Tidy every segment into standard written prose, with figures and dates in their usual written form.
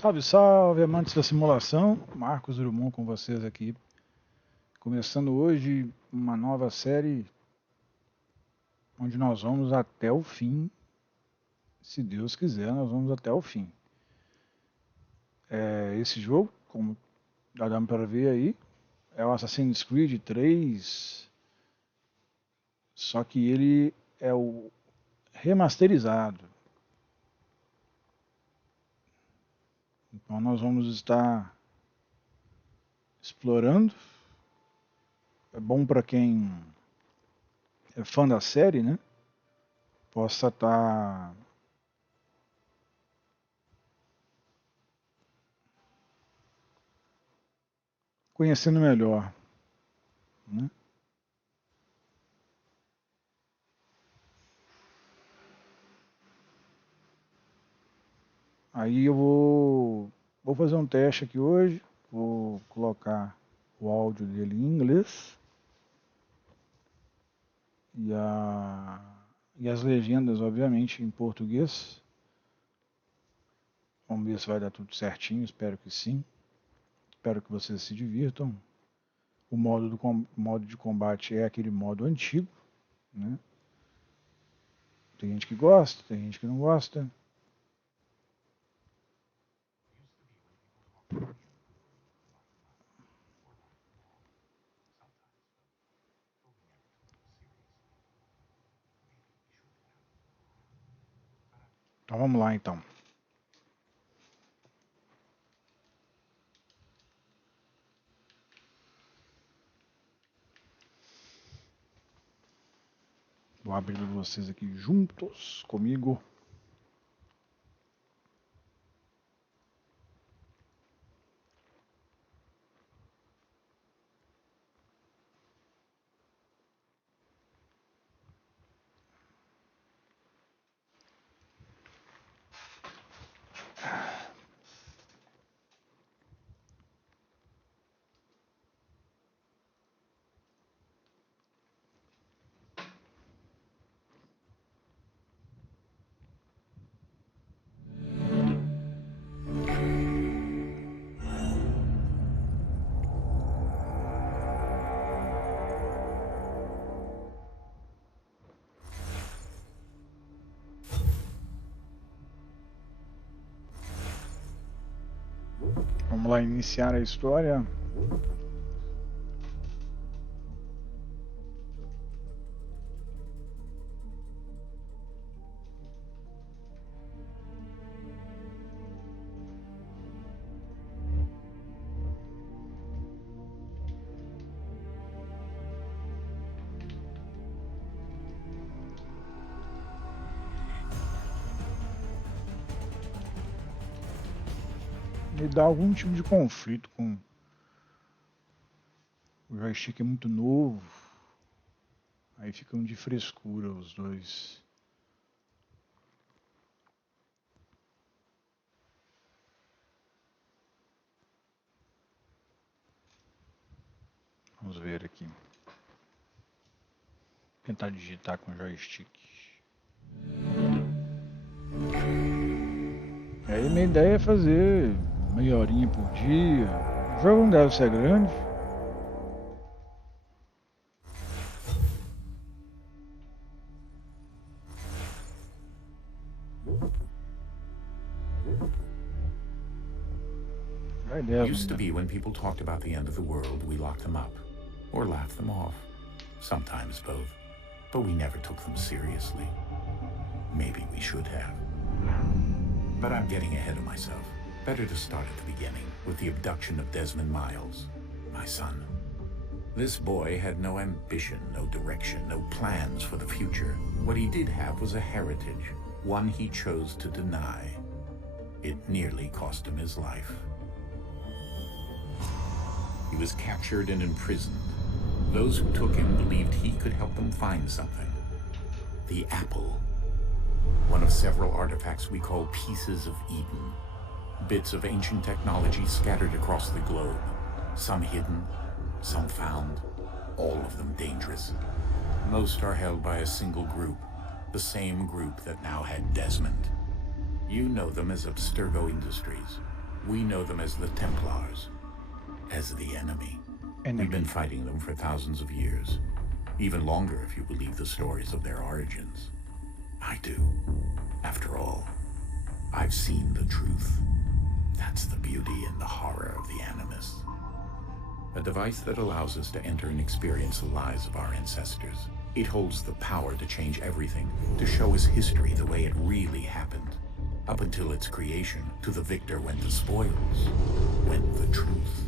Salve, salve, amantes da simulação. Marcos Drummond com vocês aqui. Começando hoje uma nova série onde nós vamos até o fim. Se Deus quiser, nós vamos até o fim. Esse jogo, como já dá para ver aí, é o Assassin's Creed 3. Só que ele é o remasterizado. Então nós vamos estar explorando. É bom para quem é fã da série, né? Possa estar conhecendo melhor, né? Aí eu vou fazer um teste aqui hoje. Vou colocar o áudio dele em inglês e as legendas, obviamente, em português. Vamos ver se vai dar tudo certinho, espero que sim. Espero que vocês se divirtam. O modo de combate é aquele modo antigo, né? Tem gente que gosta, tem gente que não gosta. Então vamos lá então. Vou abrir vocês aqui juntos comigo. Vamos lá iniciar a história. Me dá algum tipo de conflito com o joystick, é muito novo, aí ficam de frescura os dois. Vamos ver aqui. Tentar digitar com o joystick. Aí minha ideia é fazer meia horinha por dia. O jogo não deve ser grande. Used to be when people talked about the end of the world, we locked them up. Or laughed them off. Sometimes both. But we never took them seriously. Maybe we should have. But I'm getting ahead of myself. Better to start at the beginning, with the abduction of Desmond Miles, my son. This boy had no ambition, no direction, no plans for the future. What he did have was a heritage, one he chose to deny. It nearly cost him his life. He was captured and imprisoned. Those who took him believed he could help them find something. The apple. One of several artifacts we call pieces of Eden. Bits of ancient technology scattered across the globe. Some hidden, some found, all of them dangerous. Most are held by a single group, the same group that now had Desmond. You know them as Abstergo Industries. We know them as the Templars, as the enemy. We've been fighting them for thousands of years. Even longer if you believe the stories of their origins. I do. After all, I've seen the truth. That's the beauty and the horror of the Animus. A device that allows us to enter and experience the lives of our ancestors. It holds the power to change everything, to show us history the way it really happened. Up until its creation, to the victor went the spoils, went the truth.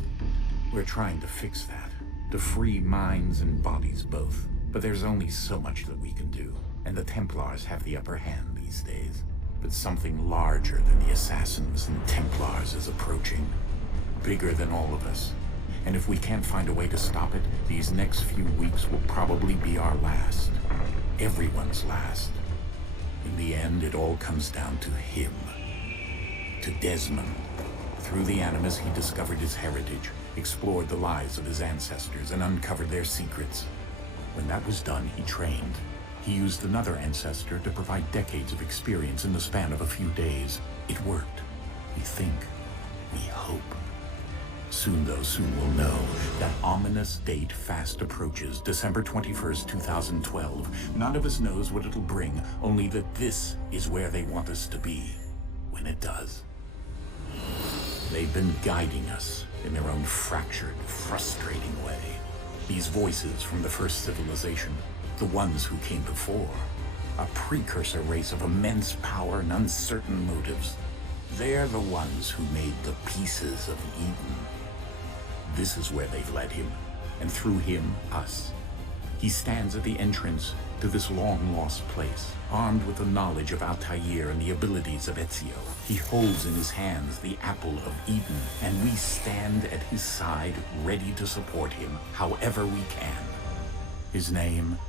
We're trying to fix that, to free minds and bodies both. But there's only so much that we can do, and the Templars have the upper hand these days. But something larger than the Assassins and Templars is approaching, bigger than all of us. And if we can't find a way to stop it, these next few weeks will probably be our last. Everyone's last. In the end, it all comes down to him. To Desmond. Through the Animus, he discovered his heritage, explored the lives of his ancestors, and uncovered their secrets. When that was done, he trained. He used another ancestor to provide decades of experience in the span of a few days. It worked. We think. We hope. Soon we'll know. That ominous date fast approaches, December 21st, 2012. None of us knows what it'll bring, only that this is where they want us to be, when it does. They've been guiding us in their own fractured, frustrating way. These voices from the first civilization, the ones who came before, a precursor race of immense power and uncertain motives. They're the ones who made the pieces of Eden. This is where they've led him, and through him, us. He stands at the entrance to this long-lost place, armed with the knowledge of Altair and the abilities of Ezio. He holds in his hands the apple of Eden, and we stand at his side, ready to support him however we can. His name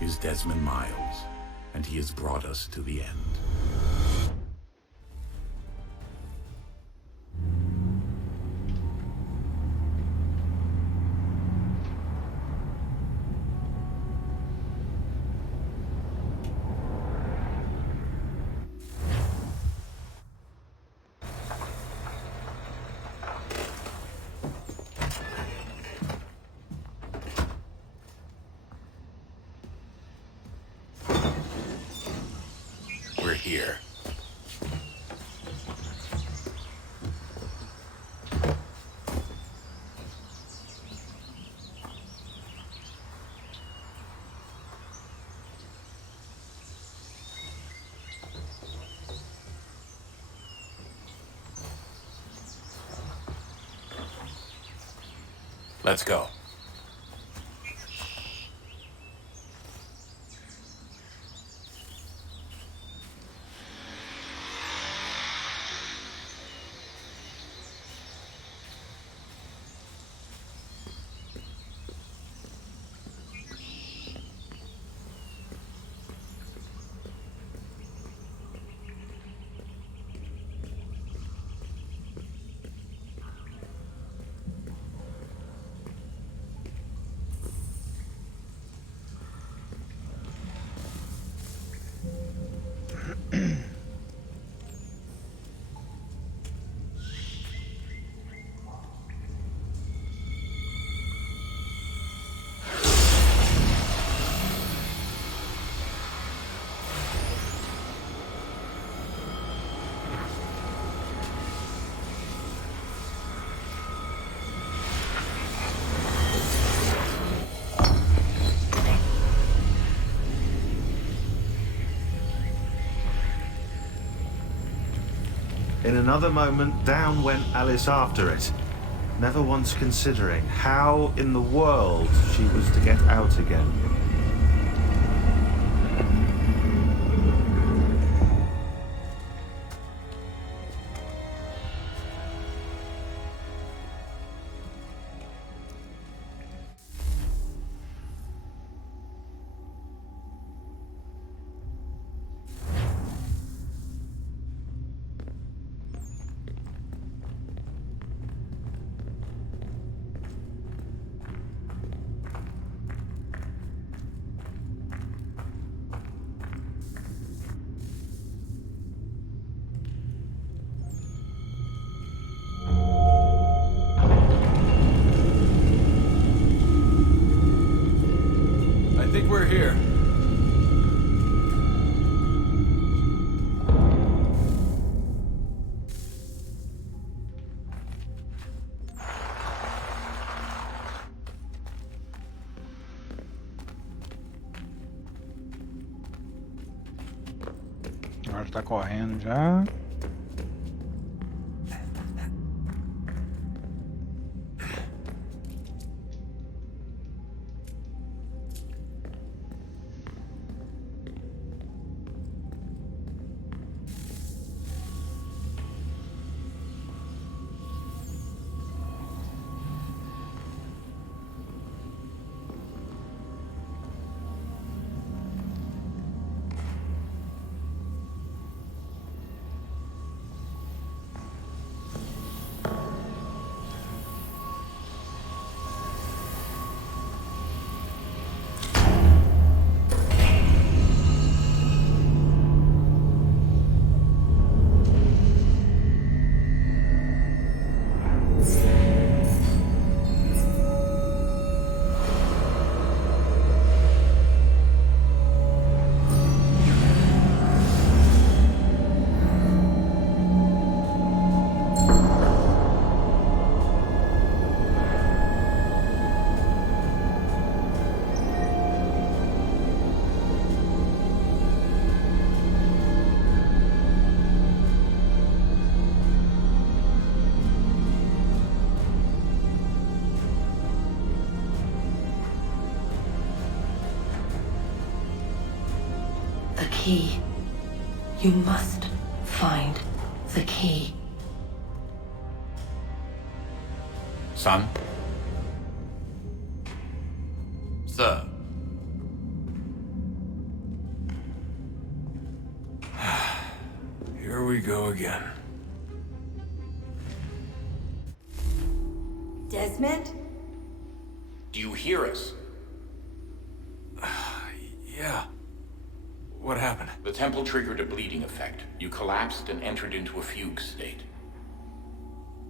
is Desmond Miles, and he has brought us to the end. We're here. Let's go. In another moment, down went Alice after it, never once considering how in the world she was to get out again. Agora tá correndo já. The key. You must find the key. Son? Sir. Here we go again. Desmond? Do you hear us? Yeah. What happened? The temple triggered a bleeding effect. You collapsed and entered into a fugue state.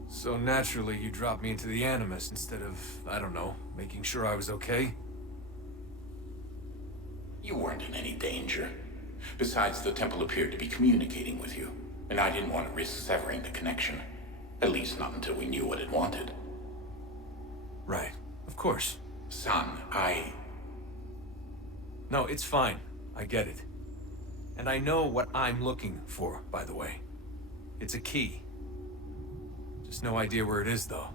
So naturally, you dropped me into the Animus instead of, I don't know, making sure I was okay? You weren't in any danger. Besides, the temple appeared to be communicating with you, and I didn't want to risk severing the connection. At least not until we knew what it wanted. Right. Of course. Son, No, it's fine. I get it. And I know what I'm looking for, by the way. It's a key. Just no idea where it is, though.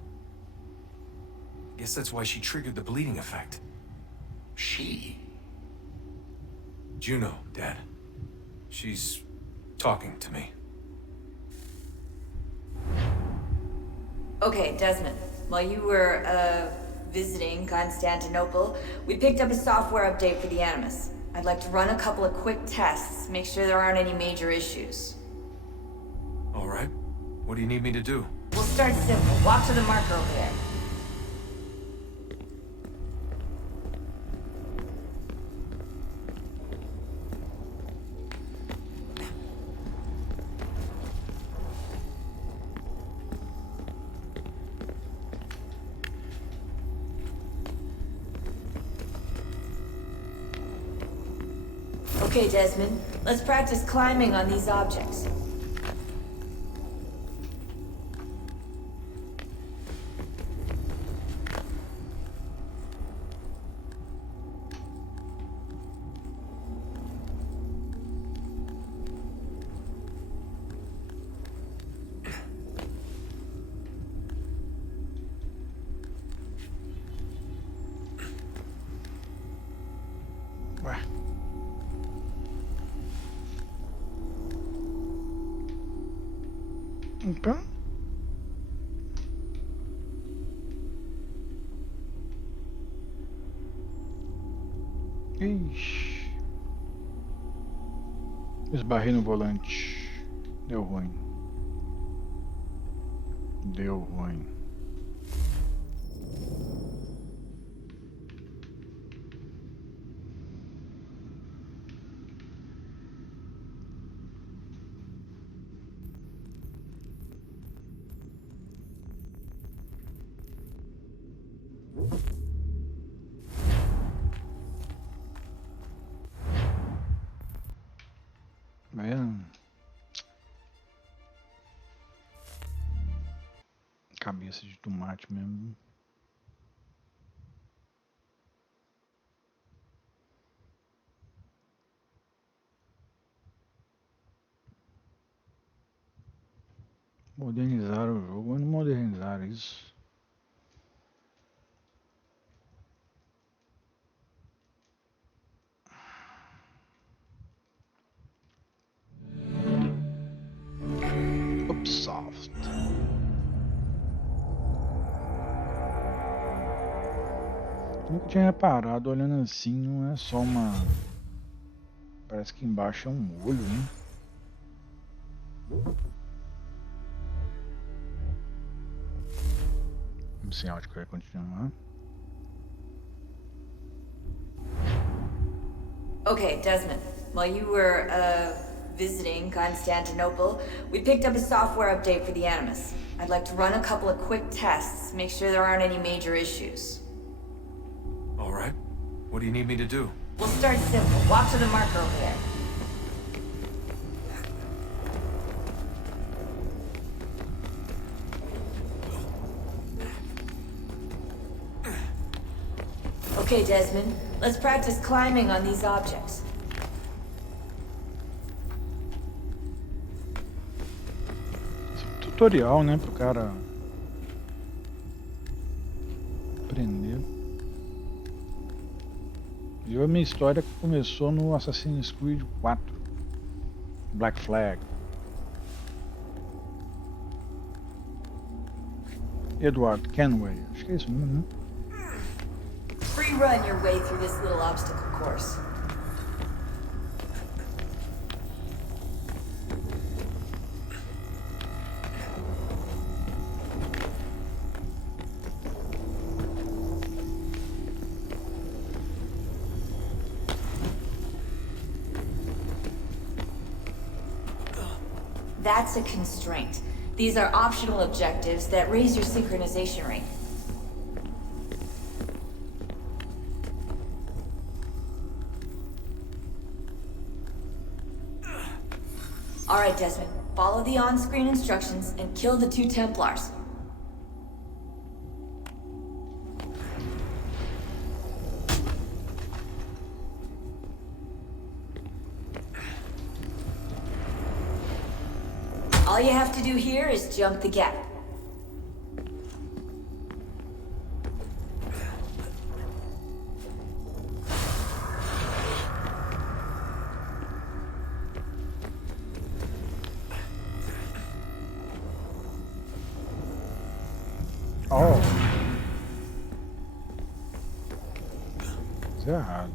I guess that's why she triggered the bleeding effect. She? Juno, Dad. She's talking to me. Okay, Desmond. While you were, visiting Constantinople, we picked up a software update for the Animus. I'd like to run a couple of quick tests, make sure there aren't any major issues. All right. What do you need me to do? We'll start simple. Walk to the marker over there. Okay, Desmond. Let's practice climbing on these objects. Ué. Então. Ixi. Esbarrei no volante. Deu ruim. Deu ruim. esse de tomate mesmo. Modernizaram o jogo, mas não modernizaram isso. Ubisoft. Nunca tinha reparado, olhando assim, não é só uma... Parece que embaixo é um olho, né? Sinal de que vai continuar. Okay, Desmond. While you were, visiting Constantinople, we picked up a software update for the Animus. I'd like to run a couple of quick tests, make sure there aren't any major issues. All right. What do you need me to do? We'll start simple. Walk to the marker over there. Okay, Desmond. Let's practice climbing on these objects. Tutorial, né, pro cara aprender. A minha história começou no Assassin's Creed 4, Black Flag. Edward Kenway, acho que é isso mesmo, né? Free run your way through this little obstacle course. That's a constraint. These are optional objectives that raise your synchronization rate. Alright, Desmond. Follow the on-screen instructions and kill the 2 Templars. All you have to do here is jump the gap. Oh. Isso é errado.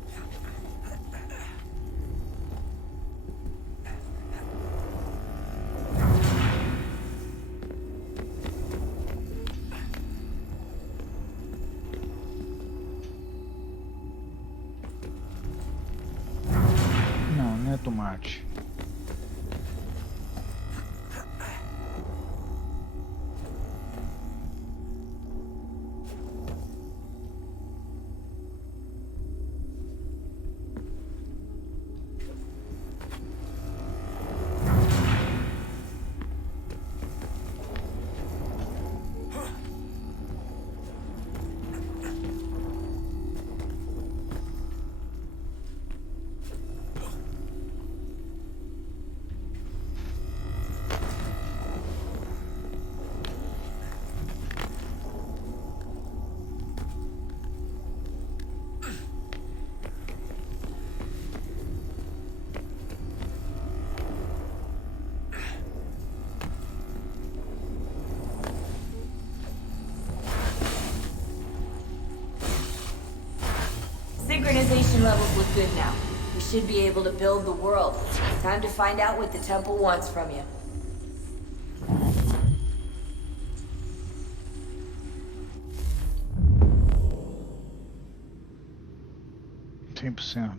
Não é tomate. Synchronization levels look good now. We should be able to build the world. Time to find out what the temple wants from you. %.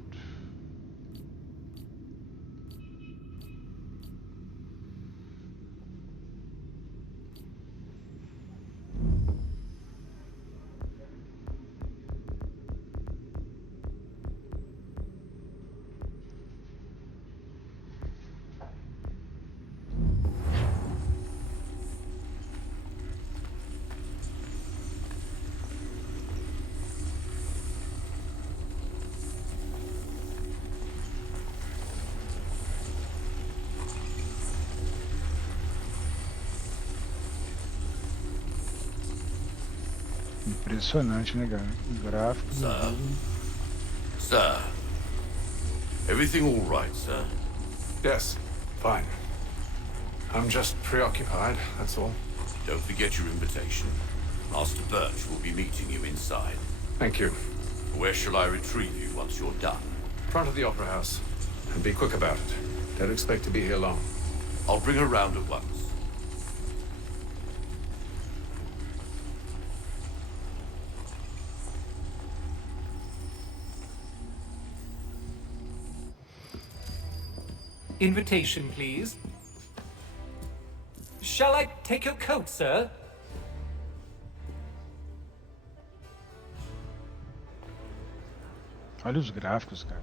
Impressionante, né, cara? Gráficos. Sir. Everything all right, sir? Yes, fine. I'm just preoccupied, that's all. Don't forget your invitation. Master Birch will be meeting you inside. Thank you. Where shall I retrieve you once you're done? Front of the Opera House. And be quick about it. Don't expect to be here long. I'll bring her round at once. Invitation, please. Shall I take your coat, sir? Olha os gráficos, cara.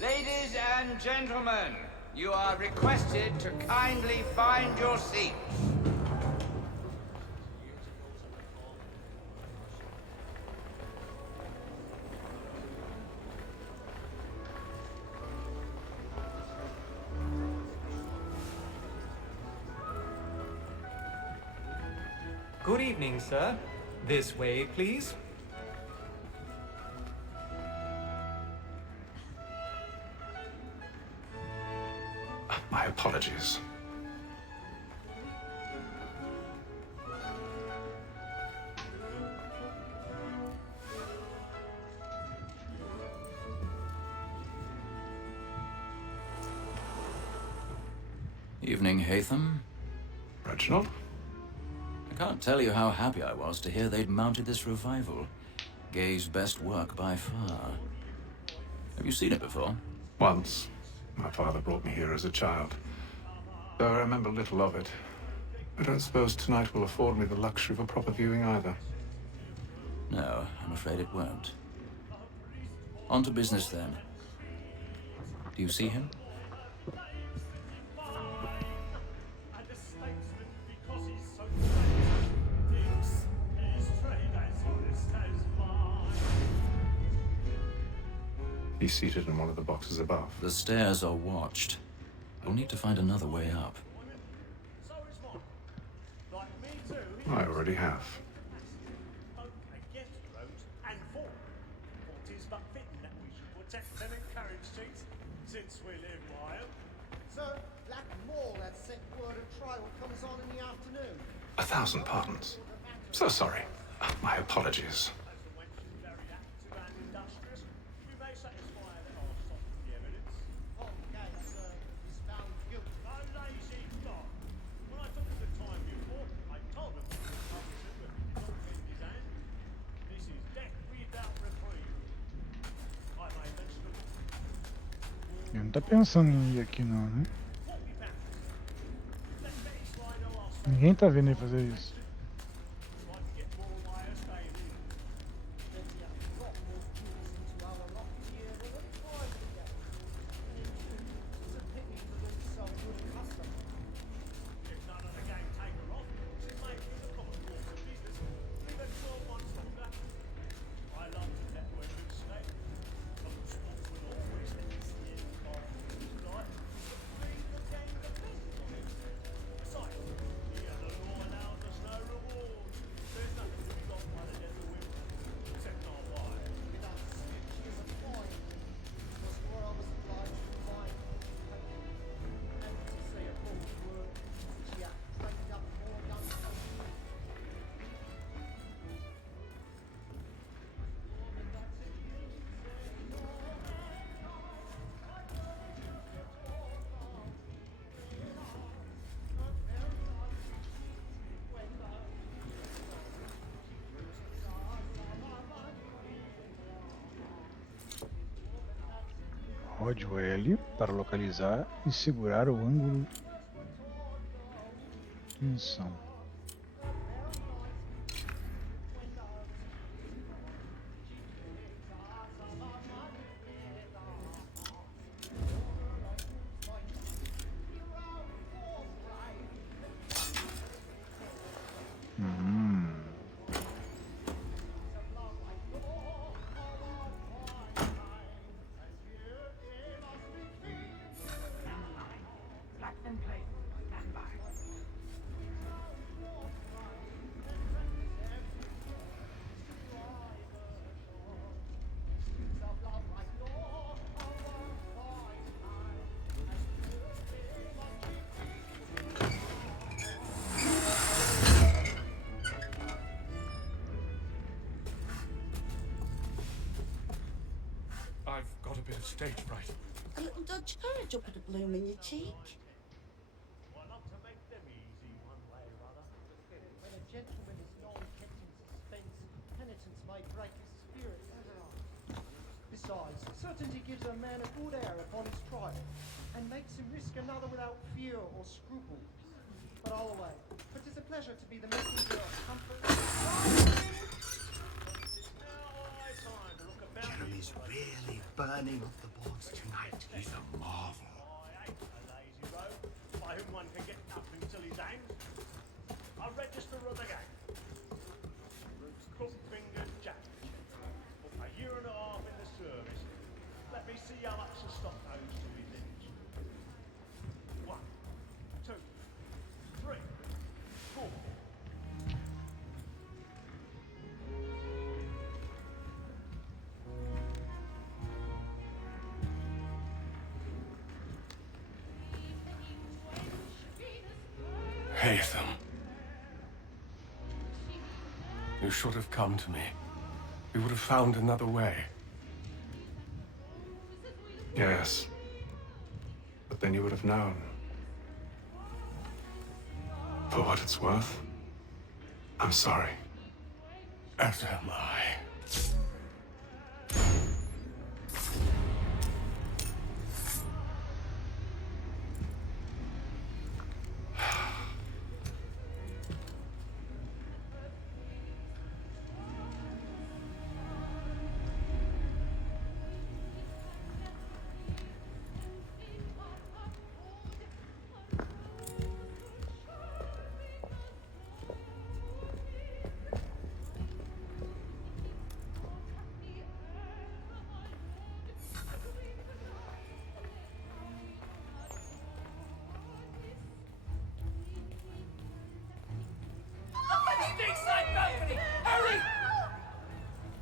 Ladies and gentlemen, you are requested to kindly find your seats. Good evening, sir. This way, please. My apologies. Evening, Hatham. Reginald? I can't tell you how happy I was to hear they'd mounted this revival. Gay's best work by far. Have you seen it before? Once. My father brought me here as a child. Though I remember little of it. I don't suppose tonight will afford me the luxury of a proper viewing either. No, I'm afraid it won't. On to business then. Do you see him? He's seated in one of the boxes above. The stairs are watched. We'll need to find another way up. I already have. Since we live wild. So, Black Mall had set word of trial comes on in the afternoon. 1,000 pardons. So sorry. My apologies. Ele não tá pensando em ir aqui não, né? Ninguém tá vendo ele fazer isso. Rode o L para localizar e segurar o ângulo de tensão. I've got a bit of stage fright. A little Dutch courage up at a bloom in your cheek. Why not to make them easy one way or other? When a gentleman is long kept in suspense, penitence may break his spirit. Besides, certainty gives a man a good air upon his trial, and makes him risk another without fear or scruple. But all away, for 'tis a pleasure to be the messenger of comfort. Jeremy's really burning up the boards tonight. He's a marvel. A lazy rogue, by whom one can get nothing till he's hanged. I register of the gang. Crook-fingered Jack. A year and a half in the service. Let me see how much the stock owes to his image. 1, 2, 3, 4. Haytham. You should have come to me. We would have found another way. Yes. But then you would have known. For what it's worth, I'm sorry. As am I.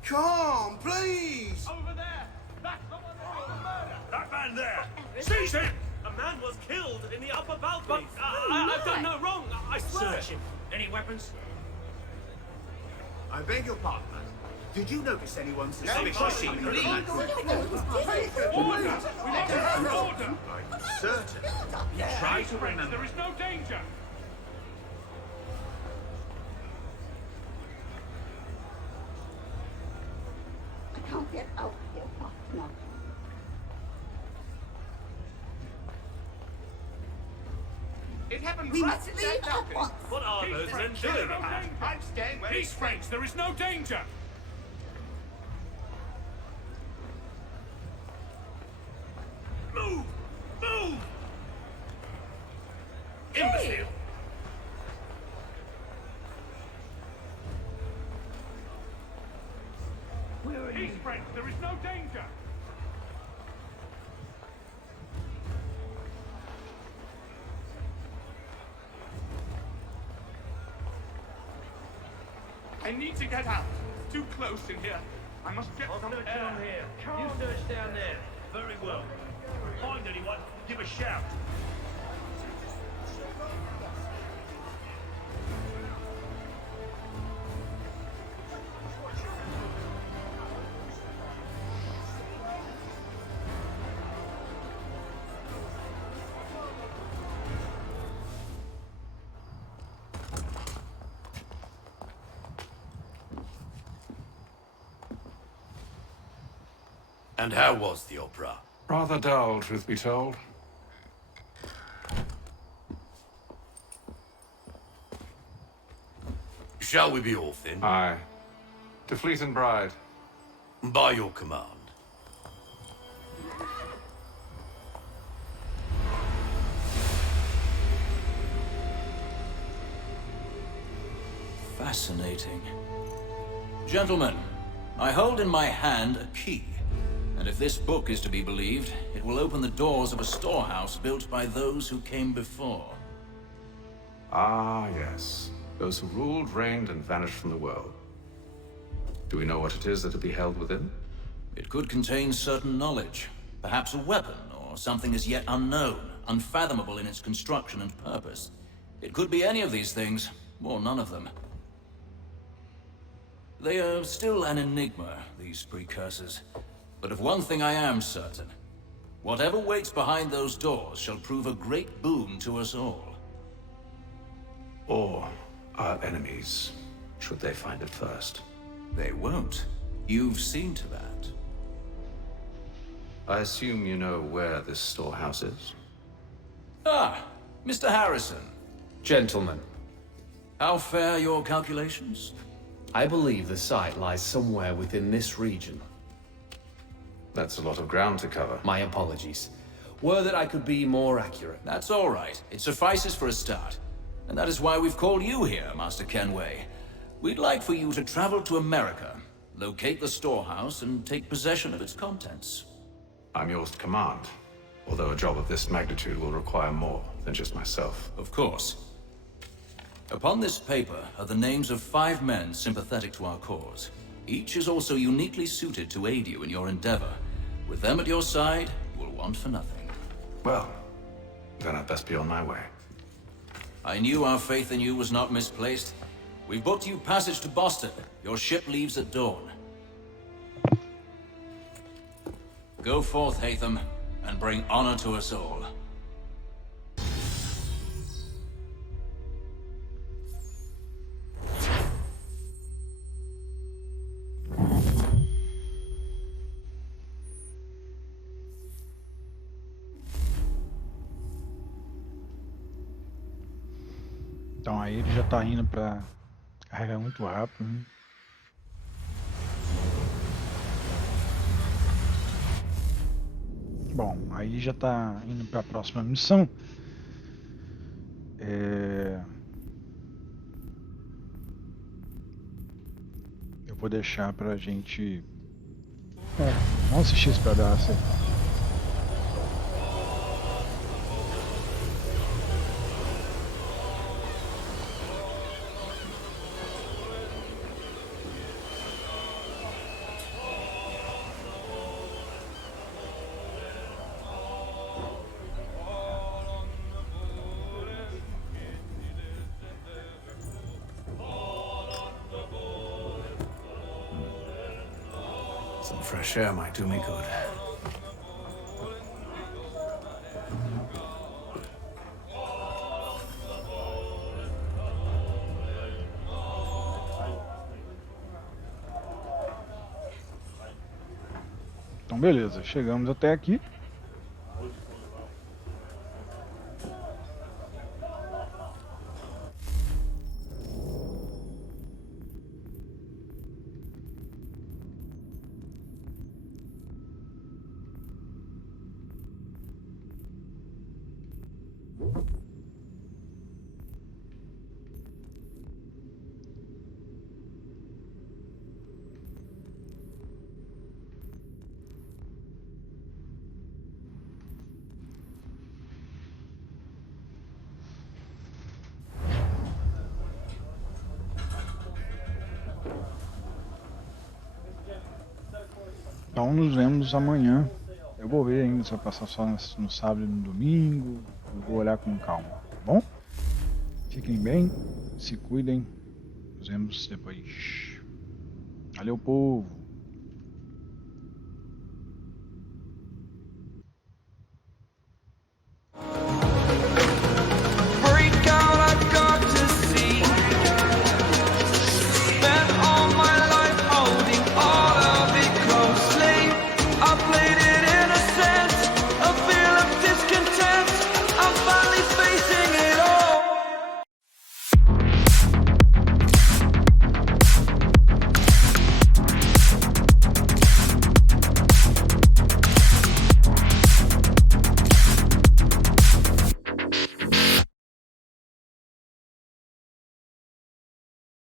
Come, please! Over there! That's the one who the murder! That man there! Seize him! A man was killed in the upper balcony. But I've done no wrong, I swear. Search him. Any weapons? I beg your pardon, madam. Did you notice anyone suspicious? Order! We need to have order! I'm certain. Try to remember. There is no danger! I can't get out here fast enough. It happened We right must at leave that at balcony. once. What are those men There is doing? no danger. I'm staying where Peace, friends, there is no danger! Move! Move! Imbecile! Where are you? Peace, friends, there is no danger! I need to get out. It's too close in here. I must get some Search air. down here. You search down there. Very well. Find anyone, give a shout. And how was the opera? Rather dull, truth be told. Shall we be off then? Aye. To Fleet and Bride. By your command. Fascinating. Gentlemen, I hold in my hand a key. And if this book is to be believed, it will open the doors of a storehouse built by those who came before. Ah, yes. Those who ruled, reigned, and vanished from the world. Do we know what it is that will be held within? It could contain certain knowledge, perhaps a weapon, or something as yet unknown, unfathomable in its construction and purpose. It could be any of these things, or none of them. They are still an enigma, these precursors. But of one thing I am certain. Whatever waits behind those doors shall prove a great boon to us all. Or our enemies, should they find it first. They won't. You've seen to that. I assume you know where this storehouse is? Ah, Mr. Harrison. Gentlemen, How fare your calculations? I believe the site lies somewhere within this region. That's a lot of ground to cover. My apologies. Were that I could be more accurate. That's all right. It suffices for a start. And that is why we've called you here, Master Kenway. We'd like for you to travel to America, locate the storehouse, and take possession of its contents. I'm yours to command, although a job of this magnitude will require more than just myself. Of course. Upon this paper are the names of 5 men sympathetic to our cause. Each is also uniquely suited to aid you in your endeavor. With them at your side, you will want for nothing. Well, then I'd best be on my way. I knew our faith in you was not misplaced. We've booked you passage to Boston. Your ship leaves at dawn. Go forth, Hatham, and bring honor to us all. Então aí ele já tá indo pra carregar muito rápido, né? Bom, aí já tá indo pra próxima missão. Eu vou deixar pra gente... vamos assistir esse pedaço aí. Some fresh air might do me good. Então beleza, chegamos até aqui. Então nos vemos amanhã. Eu vou ver ainda se vai passar só no sábado e no domingo. Eu vou olhar com calma, tá bom? Fiquem bem, se cuidem. Nos vemos depois. Valeu, povo!